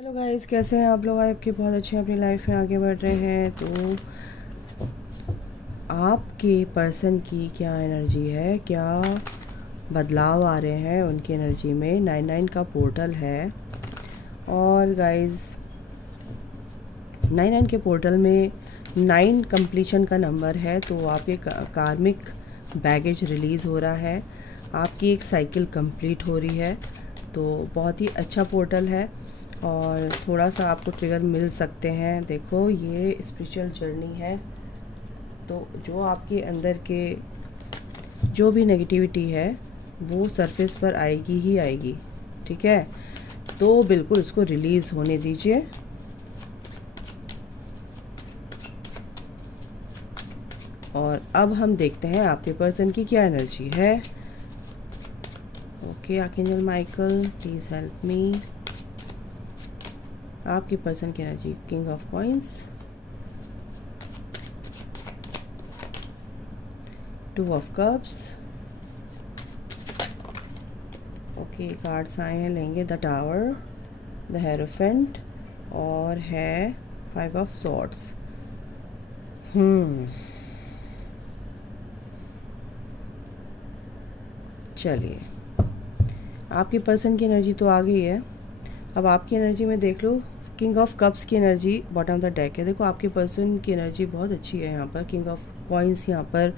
Hello guys, कैसे हैं आप लोग? आपके बहुत अच्छे अपनी लाइफ में आगे बढ़ रहे हैं। तो आपके पर्सन की क्या एनर्जी है, क्या बदलाव आ रहे हैं उनकी एनर्जी में? 99 का पोर्टल है और गाइस 99 के पोर्टल में 9 कंप्लीशन का नंबर है। तो आपके कार्मिक बैगेज रिलीज़ हो रहा है, आपकी एक साइकिल कंप्लीट हो रही है। तो बहुत ही अच्छा पोर्टल है और थोड़ा सा आपको ट्रिगर मिल सकते हैं। देखो, ये स्पिरिचुअल जर्नी है, तो जो आपके अंदर के जो भी नेगेटिविटी है वो सरफेस पर आएगी ही आएगी, ठीक है? तो बिल्कुल उसको रिलीज़ होने दीजिए। और अब हम देखते हैं आपके पर्सन की क्या एनर्जी है। Okay, archangel Michael please help me. आपके पर्सन की energy, king of coins, 2 of cups. Okay, cards आए हैं, लेंगे द टावर, द हेरोफेंट और है 5 ऑफ सॉर्ड्स। चलिए, आपके पर्सन की एनर्जी तो आ गई है। अब आपकी एनर्जी में देख लो, किंग ऑफ कप्स की energy bottom of the deck है। देखो, आपके पर्सन की एनर्जी बहुत अच्छी है यहाँ पर। किंग ऑफ कॉइंस यहाँ पर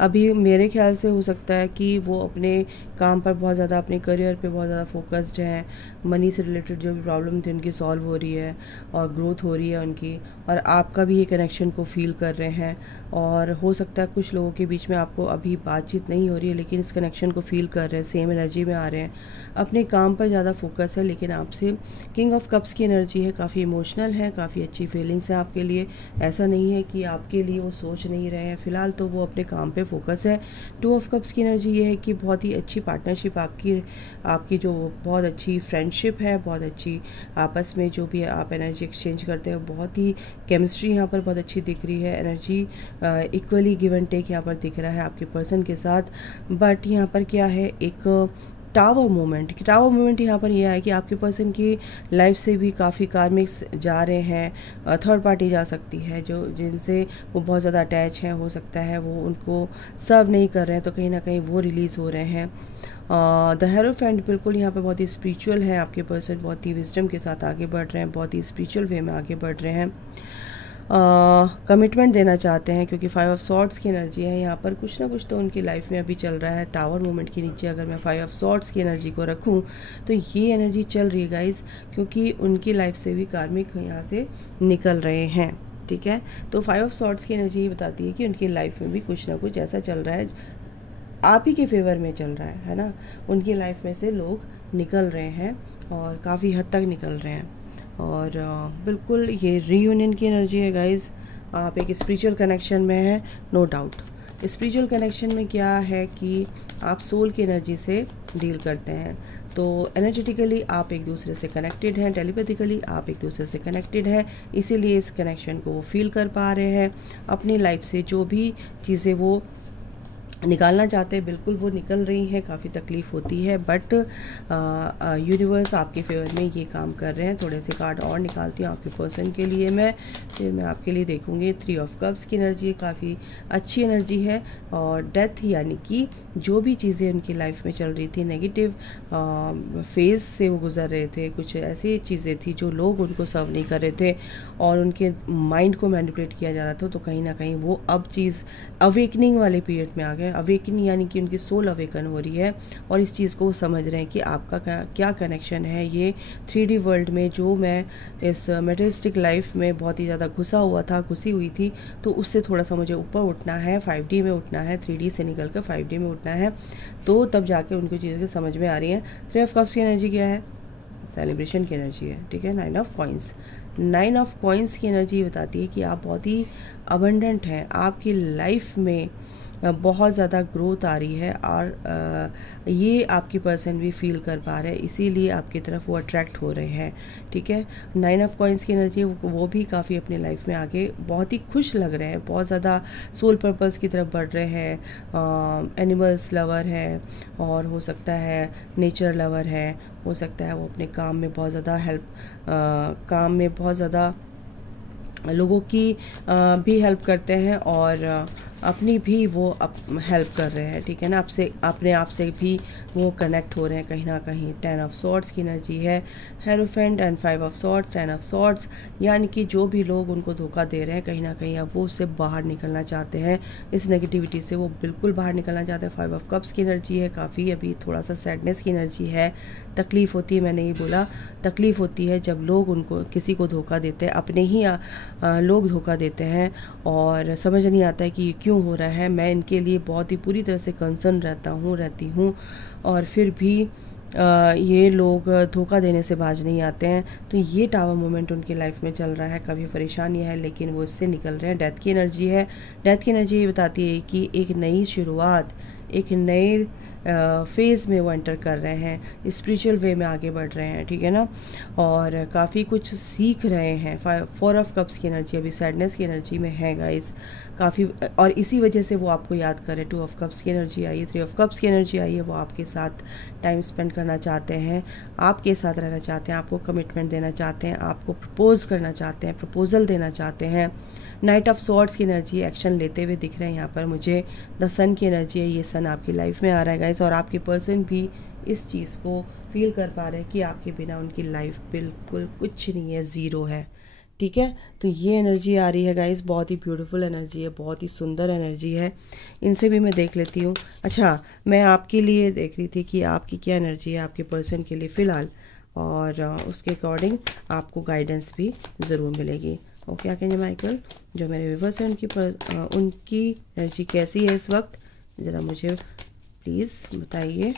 अभी मेरे ख्याल से हो सकता है कि वो अपने काम पर बहुत ज़्यादा, अपने करियर पे बहुत ज़्यादा फोकस्ड हैं। मनी से रिलेटेड जो भी प्रॉब्लम थी उनकी सॉल्व हो रही है और ग्रोथ हो रही है उनकी, और आपका भी ये कनेक्शन को फील कर रहे हैं। और हो सकता है कुछ लोगों के बीच में आपको अभी बातचीत नहीं हो रही है, लेकिन इस कनेक्शन को फील कर रहे हैं, सेम एनर्जी में आ रहे हैं। अपने काम पर ज़्यादा फोकस है, लेकिन आपसे किंग ऑफ कप्स की एनर्जी है, काफ़ी इमोशनल है, काफ़ी अच्छी फीलिंग्स है आपके लिए। ऐसा नहीं है कि आपके लिए वो सोच नहीं रहे हैं, फ़िलहाल तो वो अपने काम पे फोकस है। 2 ऑफ कप्स की एनर्जी ये है कि बहुत ही अच्छी पार्टनरशिप आपकी जो बहुत अच्छी फ्रेंडशिप है, बहुत अच्छी आपस में जो भी आप एनर्जी एक्सचेंज करते हैं, बहुत ही केमिस्ट्री यहाँ पर बहुत अच्छी दिख रही है। Energy equally give and take यहाँ पर दिख रहा है आपके पर्सन के साथ। बट यहाँ पर क्या है, एक टावर मोमेंट यहाँ पर यह है कि आपके पर्सन की लाइफ से भी काफ़ी कार्मिक्स जा रहे हैं। थर्ड पार्टी जा सकती है जो जिनसे वो बहुत ज़्यादा अटैच हैं, हो सकता है वो उनको सर्व नहीं कर रहे हैं, तो कहीं ना कहीं वो रिलीज़ हो रहे हैं। द हेरोफेंट बिल्कुल यहाँ पे बहुत ही स्पिरिचुअल है, आपके पर्सन बहुत ही विजडम के साथ आगे बढ़ रहे हैं, बहुत ही स्पिरिचुअल वे में आगे बढ़ रहे हैं। कमिटमेंट देना चाहते हैं, क्योंकि 5 ऑफ सॉर्ड्स की एनर्जी है यहाँ पर। कुछ ना कुछ तो उनकी लाइफ में अभी चल रहा है। टावर मोमेंट के नीचे अगर मैं 5 ऑफ सॉर्ड्स की एनर्जी को रखूँ तो ये एनर्जी चल रही है गाइज, क्योंकि उनकी लाइफ से भी कार्मिक यहाँ से निकल रहे हैं, ठीक है? तो 5 ऑफ सॉर्ड्स की एनर्जी ये बताती है कि उनकी लाइफ में भी कुछ ना कुछ ऐसा चल रहा है, आप ही के फेवर में चल रहा है ना? उनकी लाइफ में से लोग निकल रहे हैं और काफ़ी हद तक निकल रहे हैं। और बिल्कुल ये रीयूनियन की एनर्जी है गाइज। आप एक स्पिरिचुअल कनेक्शन में हैं, नो डाउट। स्पिरिचुअल कनेक्शन में क्या है कि आप सोल की एनर्जी से डील करते हैं, तो एनर्जेटिकली आप एक दूसरे से कनेक्टेड हैं, टेलीपैथिकली आप एक दूसरे से कनेक्टेड हैं। इसीलिए इस कनेक्शन को वो फील कर पा रहे हैं। अपनी लाइफ से जो भी चीज़ें वो निकालना चाहते हैं, बिल्कुल वो निकल रही हैं। काफ़ी तकलीफ़ होती है, बट यूनिवर्स आपके फेवर में ये काम कर रहे हैं। थोड़े से कार्ड और निकालती हूँ आपके पर्सन के लिए मैं, फिर मैं आपके लिए देखूँगी। 3 ऑफ कप्स की एनर्जी काफ़ी अच्छी एनर्जी है। और डेथ, यानी कि जो भी चीज़ें उनकी लाइफ में चल रही थी, नेगेटिव फेज़ से वो गुजर रहे थे, कुछ ऐसी चीज़ें थी जो लोग उनको सर्व नहीं कर रहे थे और उनके माइंड को मैनिपुलेट किया जा रहा था, तो कहीं ना कहीं वो अब चीज़ अवेकनिंग वाले पीरियड में आ गए। अवेकन यानी कि उनकी सोल अवेकन हो रही है और इस चीज़ को समझ रहे हैं कि आपका क्या कनेक्शन है। ये 3D वर्ल्ड में जो मैं इस मटेरियलिस्टिक लाइफ में बहुत ही ज़्यादा घुसी हुई थी, तो उससे थोड़ा सा मुझे ऊपर उठना है, 5D में उठना है, 3D से निकल कर 5D में उठना है, तो तब जाके उनको चीज़ें समझ में आ रही हैं। 3 ऑफ कप्स की एनर्जी क्या है? सेलिब्रेशन की एनर्जी है, ठीक है? 9 ऑफ कॉइंस, 9 ऑफ कॉइंस की एनर्जी बताती है कि आप बहुत ही अबंडेंट हैं। आपकी लाइफ में बहुत ज़्यादा ग्रोथ आ रही है और ये आपकी पर्सन भी फील कर पा रहे हैं, इसीलिए आपकी तरफ वो अट्रैक्ट हो रहे हैं। ठीक है, 9 ऑफ कॉइंस की एनर्जी, वो भी काफ़ी अपनी लाइफ में आगे बहुत ही खुश लग रहे हैं, बहुत ज़्यादा सोल पर्पस की तरफ बढ़ रहे हैं। एनिमल्स लवर है और हो सकता है नेचर लवर है, हो सकता है वो अपने काम में बहुत ज़्यादा काम में बहुत ज़्यादा लोगों की भी हेल्प करते हैं और अपनी भी वो हेल्प कर रहे हैं। ठीक है ना, आपसे अपने आप से भी वो कनेक्ट हो रहे हैं कहीं ना कहीं। 10 ऑफ सॉर्ड्स की एनर्जी है, hierophant and 5 of swords, 10 of swords, यानी कि जो भी लोग उनको धोखा दे रहे हैं कहीं ना कहीं अब वो उससे बाहर निकलना चाहते हैं, इस नेगेटिविटी से वो बिल्कुल बाहर निकलना चाहते हैं। 5 ऑफ कप्स की एनर्जी है, काफ़ी अभी थोड़ा सा सैडनेस की एनर्जी है, तकलीफ़ होती है, मैंने ये बोला तकलीफ़ होती है जब लोग उनको किसी को धोखा देते हैं, अपने ही लोग धोखा देते हैं और समझ नहीं आता है कि ये क्यों हो रहा है। मैं इनके लिए बहुत ही पूरी तरह से कंसर्न रहती हूँ और फिर भी ये लोग धोखा देने से बाज नहीं आते हैं। तो ये टावर मोमेंट उनकी लाइफ में चल रहा है, काफ़ी परेशानी है लेकिन वो इससे निकल रहे हैं। डेथ की एनर्जी है, डेथ की एनर्जी ये बताती है कि एक नई शुरुआत, एक नए फेज़ में वो एंटर कर रहे हैं, स्पिरिचुअल वे में आगे बढ़ रहे हैं। ठीक है ना, और काफ़ी कुछ सीख रहे हैं। 4 ऑफ कप्स की एनर्जी अभी सैडनेस की एनर्जी में है गाइस काफ़ी, और इसी वजह से वो आपको याद करे। 2 ऑफ कप्स की एनर्जी आई है, 3 ऑफ कप्स की एनर्जी आई है, वो आपके साथ टाइम स्पेंड करना चाहते हैं, आपके साथ रहना चाहते हैं, आपको कमिटमेंट देना चाहते हैं, आपको प्रपोज करना चाहते हैं, प्रपोजल देना चाहते हैं। नाइट ऑफ सॉर्ड्स की एनर्जी, एक्शन लेते हुए दिख रहे हैं यहाँ पर मुझे। द सन की एनर्जी है, ये सन आपकी लाइफ में आ रहा है गाइस, और आपके पर्सन भी इस चीज़ को फील कर पा रहे हैं कि आपके बिना उनकी लाइफ बिल्कुल कुछ नहीं है, ज़ीरो है। ठीक है, तो ये एनर्जी आ रही है गाइस, बहुत ही ब्यूटीफुल एनर्जी है, बहुत ही सुंदर एनर्जी है। इनसे भी मैं देख लेती हूँ। अच्छा, मैं आपके लिए देख रही थी कि आपकी क्या एनर्जी है आपके पर्सन के लिए फ़िलहाल, और उसके अकॉर्डिंग आपको गाइडेंस भी ज़रूर मिलेगी। ओके आर्कएंजल माइकल, जो मेरे व्यूअर्स हैं उनकी एनर्जी कैसी है इस वक्त, ज़रा मुझे प्लीज़ बताइए।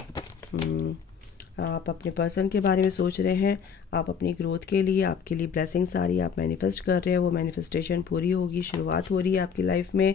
आप अपने पर्सन के बारे में सोच रहे हैं, आप अपनी ग्रोथ के लिए, आपके लिए ब्लेसिंग्स आ रही है, आप मैनिफेस्ट कर रहे हैं, वो मैनिफेस्टेशन पूरी होगी, शुरुआत हो रही है आपकी लाइफ में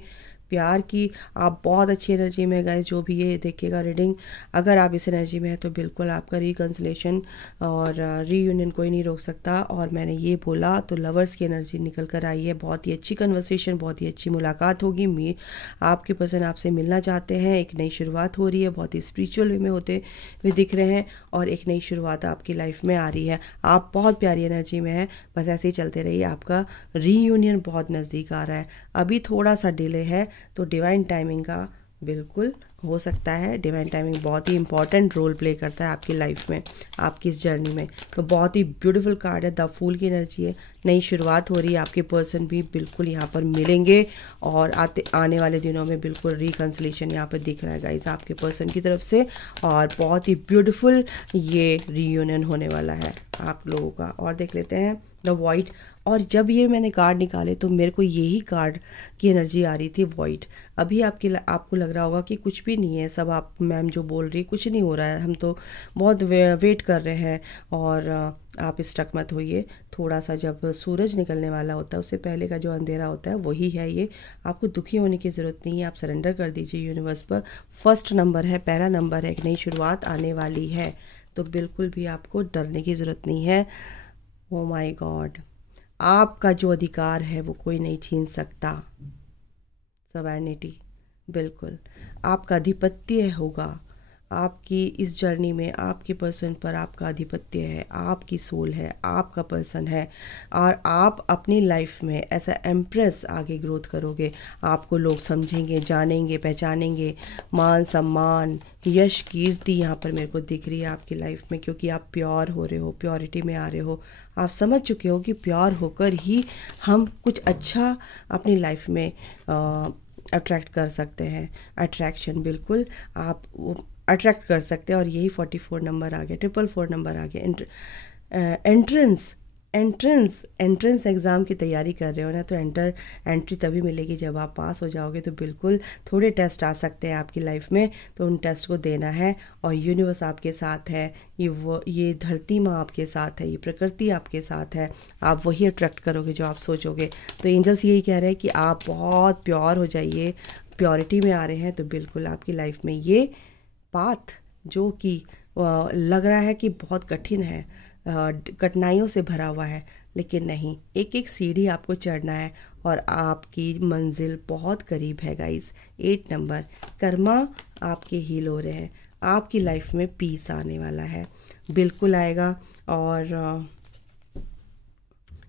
प्यार की। आप बहुत अच्छी एनर्जी में गाइस, जो भी ये देखिएगा रीडिंग, अगर आप इस एनर्जी में है तो बिल्कुल आपका रिकंसिलेशन और रीयूनियन कोई नहीं रोक सकता। और मैंने ये बोला तो लवर्स की एनर्जी निकल कर आई है, बहुत ही अच्छी कन्वर्सेशन, बहुत ही अच्छी मुलाकात होगी। आपके पर्सन आपसे मिलना चाहते हैं, एक नई शुरुआत हो रही है, बहुत ही स्पिरिचुअल वे में होते हुए दिख रहे हैं और एक नई शुरुआत आपकी लाइफ में आ रही है। आप बहुत प्यारी एनर्जी में हैं, बस ऐसे ही चलते रहिए, आपका रीयूनियन बहुत नज़दीक आ रहा है। अभी थोड़ा सा डिले है तो डिवाइन टाइमिंग का बिल्कुल हो सकता है। डिवाइन टाइमिंग बहुत ही इंपॉर्टेंट रोल प्ले करता है आपकी लाइफ में, आपकी इस जर्नी में। तो बहुत ही ब्यूटीफुल कार्ड है, द फूल की एनर्जी है, नई शुरुआत हो रही है, आपके पर्सन भी बिल्कुल यहाँ पर मिलेंगे और आने वाले दिनों में बिल्कुल रिकंसिलेशन यहाँ पर दिख रहा है गाइस आपके पर्सन की तरफ से, और बहुत ही ब्यूटीफुल ये रीयूनियन होने वाला है आप लोगों का। और देख लेते हैं द वाइट, और जब ये मैंने कार्ड निकाले तो मेरे को यही कार्ड की एनर्जी आ रही थी, वाइट। अभी आपको लग रहा होगा कि कुछ भी नहीं है, सब आप मैम जो बोल रही कुछ नहीं हो रहा है, हम तो बहुत वेट कर रहे हैं, और आप स्टक मत होइए। थोड़ा सा जब सूरज निकलने वाला होता है उससे पहले का जो अंधेरा होता है वही है ये। आपको दुखी होने की ज़रूरत नहीं है, आप सरेंडर कर दीजिए यूनिवर्स पर। फर्स्ट नंबर है, पहला नंबर है, एक नई शुरुआत आने वाली है, तो बिल्कुल भी आपको डरने की ज़रूरत नहीं है। ओ माय गॉड, आपका जो अधिकार है वो कोई नहीं छीन सकता। सवैनिटी, बिल्कुल आपका आधिपत्य होगा आपकी इस जर्नी में, आपके पर्सन पर आपका आधिपत्य है, आपकी सोल है, आपका पर्सन है, और आप अपनी लाइफ में ऐसा एम्प्रेस आगे ग्रोथ करोगे। आपको लोग समझेंगे, जानेंगे, पहचानेंगे, मान सम्मान, यश, कीर्ति यहाँ पर मेरे को दिख रही है आपकी लाइफ में, क्योंकि आप प्योर हो रहे हो, प्योरिटी में आ रहे हो। आप समझ चुके हो कि प्योर होकर ही हम कुछ अच्छा अपनी लाइफ में अट्रैक्ट कर सकते हैं। अट्रैक्शन, बिल्कुल आप अट्रैक्ट कर सकते हैं, और यही 44 नंबर आ गया, 444 नंबर आ गया। एंट्रेंस एग्ज़ाम की तैयारी कर रहे हो ना, तो एंट्री तभी मिलेगी जब आप पास हो जाओगे। तो बिल्कुल थोड़े टेस्ट आ सकते हैं आपकी लाइफ में, तो उन टेस्ट को देना है, और यूनिवर्स आपके साथ है, ये धरती माँ आपके साथ है, ये प्रकृति आपके साथ है, आप वही अट्रैक्ट करोगे जो आप सोचोगे। तो एंजल्स यही कह रहे हैं कि आप बहुत प्योर हो जाइए, प्योरिटी में आ रहे हैं, तो बिल्कुल आपकी लाइफ में ये पाथ जो कि लग रहा है कि बहुत कठिन है, कठिनाइयों से भरा हुआ है, लेकिन नहीं, एक एक सीढ़ी आपको चढ़ना है और आपकी मंजिल बहुत करीब है गाइस। 8 नंबर, कर्मा आपके हील हो रहे हैं, आपकी लाइफ में पीस आने वाला है, बिल्कुल आएगा। और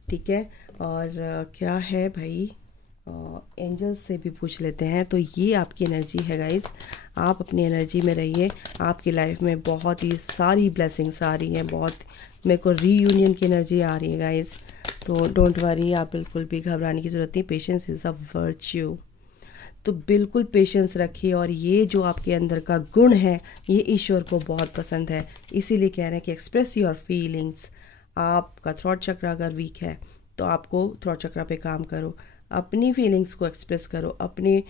ठीक है, और क्या है भाई, एंजल्स से भी पूछ लेते हैं। तो ये आपकी एनर्जी है गाइस, आप अपनी एनर्जी में रहिए, आपकी लाइफ में बहुत ही सारी ब्लेसिंग्स आ रही हैं, बहुत मेरे को रीयूनियन की एनर्जी आ रही है गाइस। तो डोंट वरी, आप बिल्कुल भी घबराने की ज़रूरत नहीं, पेशेंस इज़ अ वर्च्यू। तो बिल्कुल पेशेंस रखिए, और ये जो आपके अंदर का गुण है ये ईश्वर को बहुत पसंद है, इसीलिए कह रहे हैं कि एक्सप्रेस योर फीलिंग्स। आपका थ्रॉट चक्र अगर वीक है तो आपको थ्रॉट चक्र पे काम करो, अपनी फीलिंग्स को एक्सप्रेस करो, अपने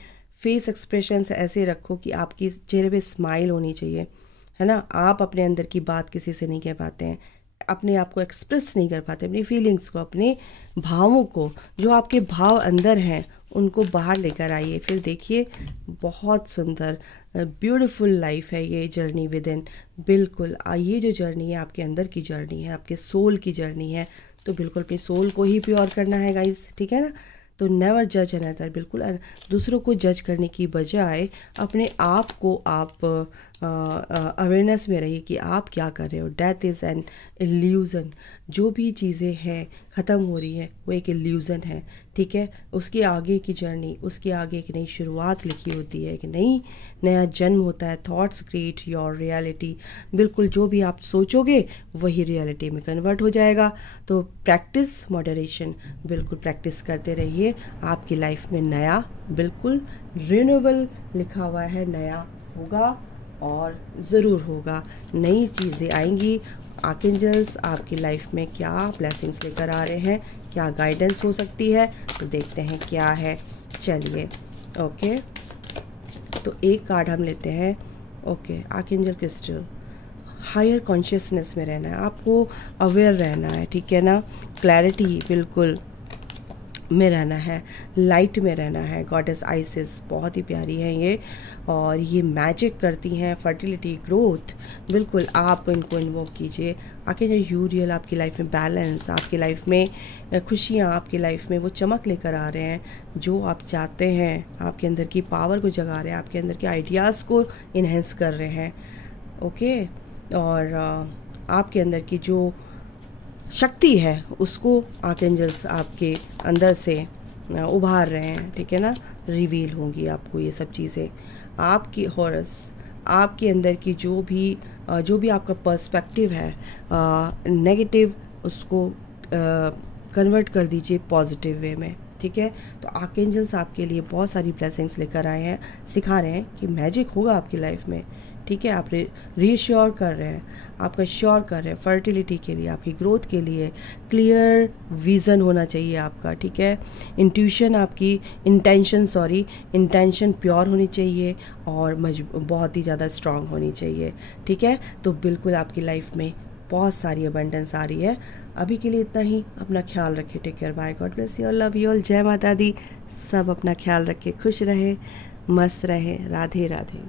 फेस एक्सप्रेशंस ऐसे रखो कि आपकी चेहरे पे स्माइल होनी चाहिए, है ना। आप अपने अंदर की बात किसी से नहीं कह पाते हैं, अपने आप को एक्सप्रेस नहीं कर पाते, अपनी फीलिंग्स को, अपने भावों को, जो आपके भाव अंदर हैं उनको बाहर लेकर आइए, फिर देखिए बहुत सुंदर ब्यूटीफुल लाइफ है ये जर्नी विद इन। बिल्कुल ये जो जर्नी है आपके अंदर की जर्नी है, आपके सोल की जर्नी है, तो बिल्कुल अपनी सोल को ही प्योर करना है गाइस, ठीक है ना। तो नेवर जज अनदर, बिल्कुल दूसरों को जज करने की बजाय अपने आप को आप अवेयरनेस में रहिए कि आप क्या कर रहे हो। डेथ इज़ एन इल्यूज़न, जो भी चीज़ें हैं ख़त्म हो रही है वो एक इल्यूज़न है, ठीक है। उसके आगे की जर्नी, उसके आगे एक नई शुरुआत लिखी होती है, एक नया जन्म होता है। थॉट्स क्रिएट योर रियलिटी, बिल्कुल जो भी आप सोचोगे वही रियलिटी में कन्वर्ट हो जाएगा। तो प्रैक्टिस मॉडरेशन, बिल्कुल प्रैक्टिस करते रहिए, आपकी लाइफ में नया बिल्कुल रिन्यूअल लिखा हुआ है, नया होगा और ज़रूर होगा, नई चीज़ें आएंगी। आर्कएंजल्स आपकी लाइफ में क्या ब्लेसिंग्स लेकर आ रहे हैं, क्या गाइडेंस हो सकती है, तो देखते हैं क्या है। चलिए ओके, तो एक कार्ड हम लेते हैं। Okay, archangel crystal, higher consciousness में रहना है, आपको अवेयर रहना है, ठीक है ना। क्लैरिटी बिल्कुल में रहना है, लाइट में रहना है। गॉडेस आइसिस बहुत ही प्यारी है ये, और ये मैजिक करती हैं, फर्टिलिटी, ग्रोथ, बिल्कुल आप इनको इन्वोक कीजिए। आके जो यूरियल आपकी लाइफ में बैलेंस, आपकी लाइफ में खुशियाँ, आपकी लाइफ में वो चमक लेकर आ रहे हैं जो आप चाहते हैं, आपके अंदर की पावर को जगा रहे हैं, आपके अंदर के आइडियाज़ को इन्हेंस कर रहे हैं, ओके। और आपके अंदर की जो शक्ति है उसको आर्कएंजल्स आपके अंदर से उभार रहे हैं, ठीक है ना। रिवील होंगी आपको ये सब चीज़ें, आपकी हॉरस, आपके अंदर की जो भी आपका पर्सपेक्टिव है नेगेटिव, उसको कन्वर्ट कर दीजिए पॉजिटिव वे में, ठीक है। तो आर्कएंजल्स आपके लिए बहुत सारी ब्लेसिंग्स लेकर आए हैं, सिखा रहे हैं कि मैजिक होगा आपकी लाइफ में, ठीक है। आप रीश्योर कर रहे हैं, आपका श्योर कर रहे हैं फर्टिलिटी के लिए, आपकी ग्रोथ के लिए। क्लियर विज़न होना चाहिए आपका, ठीक है। इंट्यूशन आपकी, इंटेंशन प्योर होनी चाहिए और बहुत ही ज़्यादा स्ट्रांग होनी चाहिए, ठीक है। तो बिल्कुल आपकी लाइफ में बहुत सारी अबंडेंस आ रही है। अभी के लिए इतना ही, अपना ख्याल रखिए, take care, bye, God bless you, love you all, जय माता दी। सब अपना ख्याल रखें, खुश रहे, मस्त रहे, राधे राधे।